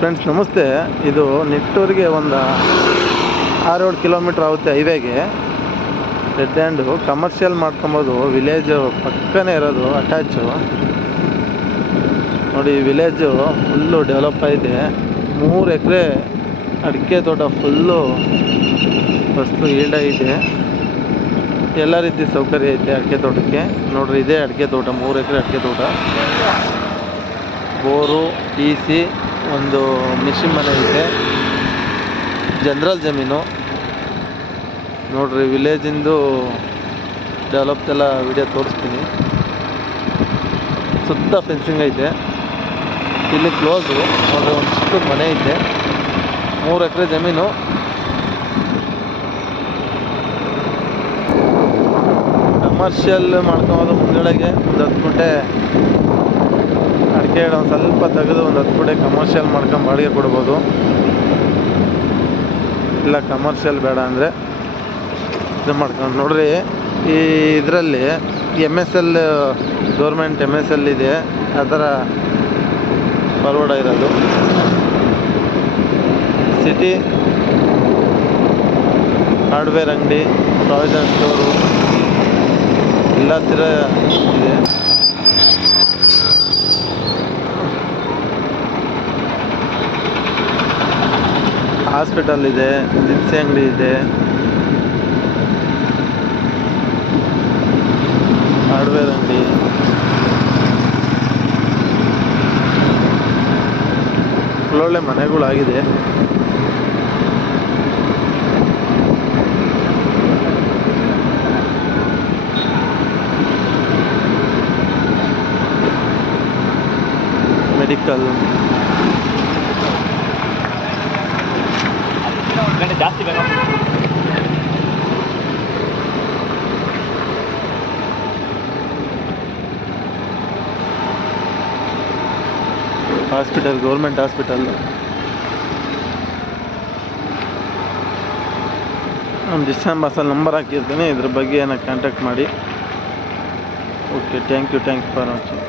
Friends ನಮಸ್ತೆ. ಇದು ನಿಟ್ಟೂರಿಗೆ ಒಂದು 6-7 ಕಿಲೋಮೀಟ್ರ್ ಆಗುತ್ತೆ ಹೈವೇಗೆ. ಡೆಡ್ ಹ್ಯಾಂಡು ಕಮರ್ಷಿಯಲ್ ಮಾಡ್ಕೊಬೋದು. ವಿಲೇಜು ಪಕ್ಕನೇ ಇರೋದು, ಅಟ್ಯಾಚು ನೋಡಿ. ವಿಲೇಜು ಫುಲ್ಲು ಡೆವಲಪ್ ಆಗಿದೆ. 3 ಎಕರೆ ಅಡಿಕೆ ತೋಟ ಫುಲ್ಲು ಫಸ್ಟು ಈಲ್ಡ್ ಇದೆ. ಎಲ್ಲ ರೀತಿ ಸೌಕರ್ಯ ಐತೆ ಅಡಿಕೆ ತೋಟಕ್ಕೆ. ನೋಡ್ರಿ, ಇದೇ ಅಡಿಕೆ ತೋಟ, 3 ಎಕರೆ ಅಡಿಕೆ ತೋಟ. ಬೋರು, ಸಿ ಒಂದು ಮಿಷಿನ್ ಮನೆ ಇದೆ, ಜನರಲ್ ಜಮೀನು. ನೋಡ್ರಿ, ವಿಲೇಜಿಂದು ಡೆವಲಪ್ ಎಲ್ಲ ವಿಡಿಯೋ ತೋರಿಸ್ತೀನಿ. ಸುತ್ತ ಫೆನ್ಸಿಂಗ್ ಐತೆ. ಇಲ್ಲಿ ಕ್ಲೋಸು ನೋಡ್ರಿ, ಒಂದು ಚಿಕ್ಕದ ಮನೆ ಐತೆ. 3 ಎಕರೆ ಜಮೀನು. ಕಮರ್ಷಿಯಲ್ ಮಾಡ್ಕೊಬೋದು. ಮುಂದೆಡೆಗೆ ಒಂದು 10 ಗುಂಟೆ ಅಡಿಕೆ ಗಿಡ ಒಂದು ಸ್ವಲ್ಪ ತೆಗೆದು ಒಂದು 10 ಗುಂಟೆ ಕಮರ್ಷಿಯಲ್ ಮಾಡ್ಕೊಂಡು ಬಾಡಿಗೆ ಕೊಡ್ಬೋದು. ಇಲ್ಲ ಕಮರ್ಷಿಯಲ್ ಬೇಡ ಅಂದರೆ ಇದು ಮಾಡ್ಕೊಂಡು ನೋಡ್ರಿ. ಈ ಇದರಲ್ಲಿ MSL ಗೌರ್ಮೆಂಟ್ MSL ಇದೆ, ಆ ಥರ ಫಾರ್ವರ್ಡ್ ಆಗಿರೋದು. ಸಿಟಿ ಹಾರ್ಡ್ವೇರ್ ಅಂಗಡಿ, ಪ್ರಾವಿಷನ್ ಸ್ಟೋರು ಎಲ್ಲ ಥರ ಇದೆ. ಹಾಸ್ಪಿಟಲ್ ಇದೆ, ದಿನಸಿ ಅಂಗಡಿ ಇದೆ, ಹಾರ್ಡ್ವೇರ್ ಅಂಗಡಿ. ಒಳ್ಳೊಳ್ಳೆ ಮನೆಗಳಾಗಿದೆ. ಮೆಡಿಕಲ್ ಜಾಸ್ತಿ ಬೇಕಾ? Hospital, government hospital. ನಮ್ಮ ಡಿಸ್ಟೆಂಬ್ ಬಸ್ಸಲ್ಲಿ ನಂಬರ್ ಹಾಕಿರ್ತೀನಿ, ಇದ್ರ ಬಗ್ಗೆ ಏನೋ ಕಾಂಟ್ಯಾಕ್ಟ್ ಮಾಡಿ. Okay, thank you for watching.